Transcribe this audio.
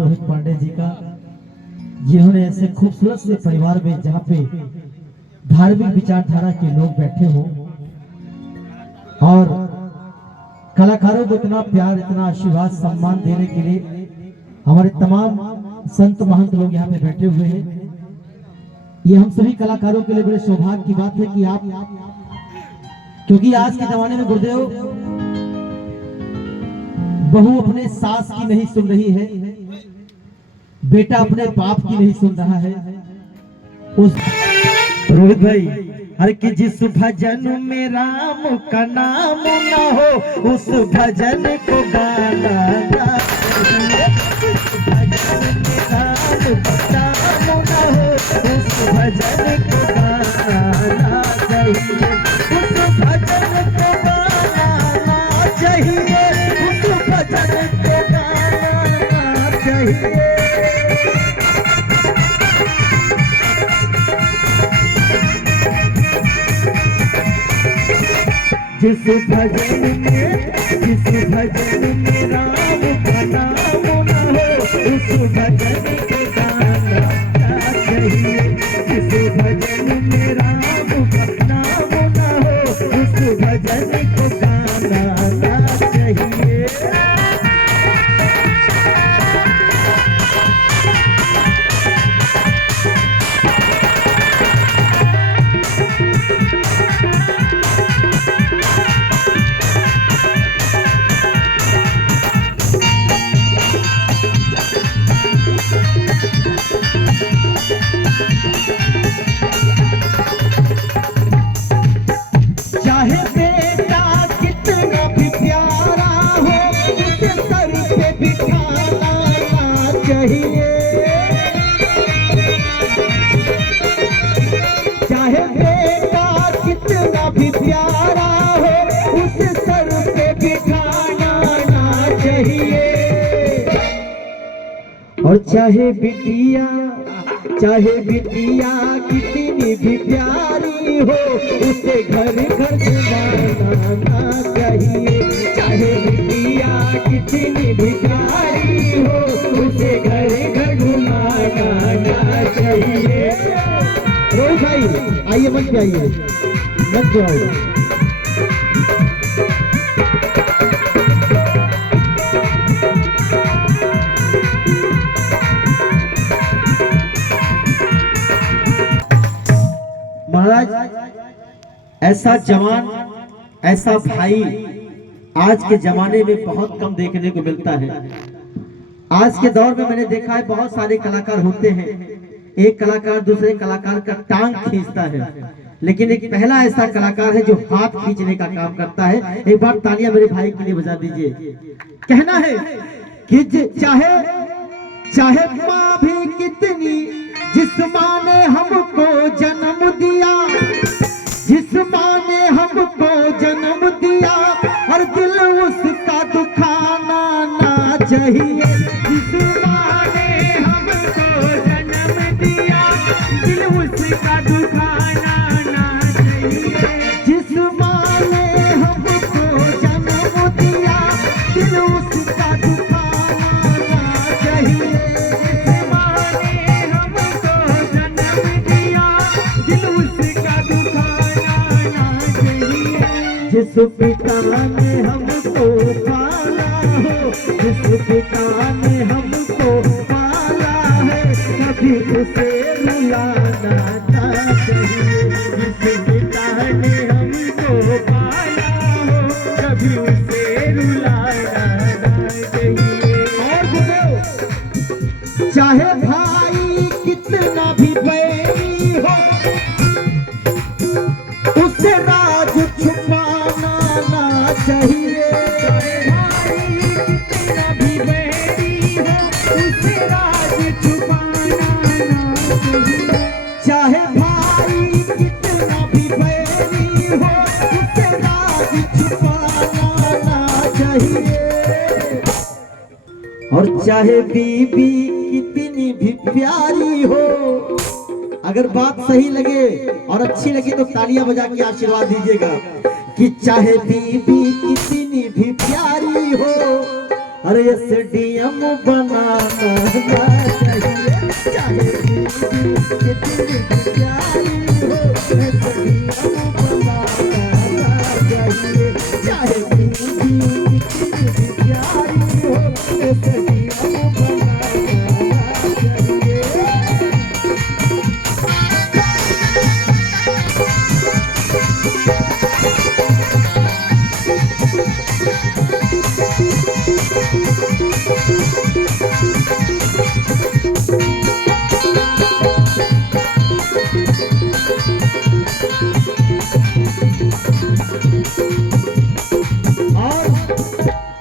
रोहित पांडे जी का, जिन्होंने ऐसे खूबसूरत से परिवार में जहाँ पे धार्मिक विचारधारा के लोग बैठे हो और कलाकारों को इतना प्यार, इतना आशीर्वाद, सम्मान देने के लिए हमारे तमाम संत महंत लोग यहाँ पे बैठे हुए हैं। ये हम सभी कलाकारों के लिए बड़े सौभाग्य की बात है कि आप, क्योंकि आज के जमाने में गुरुदेव बहू अपने सास की नहीं सुन रही है, बेटा अपने बाप की नहीं सुन रहा है। उस रोहित भाई, हर कि जिस भजन में राम का नाम ना हो उस भजन को गाना ना, उस भजन में राम का नाम ना हो उस भजन को गाना चाहिए, उस भजन को गाना चाहिए, उस भजन को गाना चाहिए। जिस भजन में राम का नाम ना हो उस भजन को गाना चाहिए, जिस भजन में राम का नाम ना हो उस भजन को गाना चाहिए। चाहे बेटा कितना भी प्यारा हो उसे सर पे बिठाना चाहिए, चाहे बेटा कितना भी प्यारा हो उसे सर पे बिठाना चाहिए। और चाहे बिटिया कितनी भी प्यारी हो उसे घर घर घुमाना चाहिए, चाहे बिटिया कितनी भी प्यारी हो उसे घर घर घुमाना चाहिए। रोहित भाई आइए, मत जाइए, मत जाओ। महाराज, ऐसा जवान, ऐसा भाई आज के जमाने में बहुत कम देखने को मिलता है। आज के दौर में मैंने देखा है बहुत सारे कलाकार होते हैं, एक कलाकार दूसरे कलाकार का टांग खींचता है, लेकिन एक पहला ऐसा कलाकार है जो हाथ खींचने का काम करता है। एक बार तालियां मेरे भाई के लिए बजा दीजिए। कहना है कि चाहे माँ भी कितनी, जिस माँ ने हमको जन्म दिया, जिस माँ ने हमको जन्म दिया और दिल उसका दुखाना ना चाहिए, जिस माँ ने हमको जन्म दिया दिल उसका दुखाना ना चाहिए, जिस माँ ने हमको जन्म दिया दिल उसका दुखाना ना चाहिए, जिस माँ ने हमको जन्म दिया दिल उसका दुखाना ना चाहिए। जिस पिता ने हमको पाला हो, जिस पिता ने हमको पाला है कभी उसे रुलाना ना चाहिए, जिस पिता ने हमको पाला हो कभी उसे रुलाना ना चाहिए। और चाहे भाई कितना भी बैरी हो उससे राज छुपाना ना चाहिए, चाहे भाई कितना भी बैरी हो उससे राज छुपाना ना चाहिए, चाहे भाई कितना भी बैरी हो उससे राज छुपाना ना चाहिए। और चाहे बीबी कितनी भी प्यारी हो, अगर बात सही लगे और अच्छी लगी तो तालियां बजा के आशीर्वाद दीजिएगा कि चाहे बीबी कितनी भी प्यारी हो अरे एसडीएम बनाना ना चाहिए, चाहे बीवी कितनी प्यारी हो, एसडीएम बनाना ना चाहिए, चाहे बीवी कितनी प्यारी हो, एसडीएम बनाना ना चाहिए।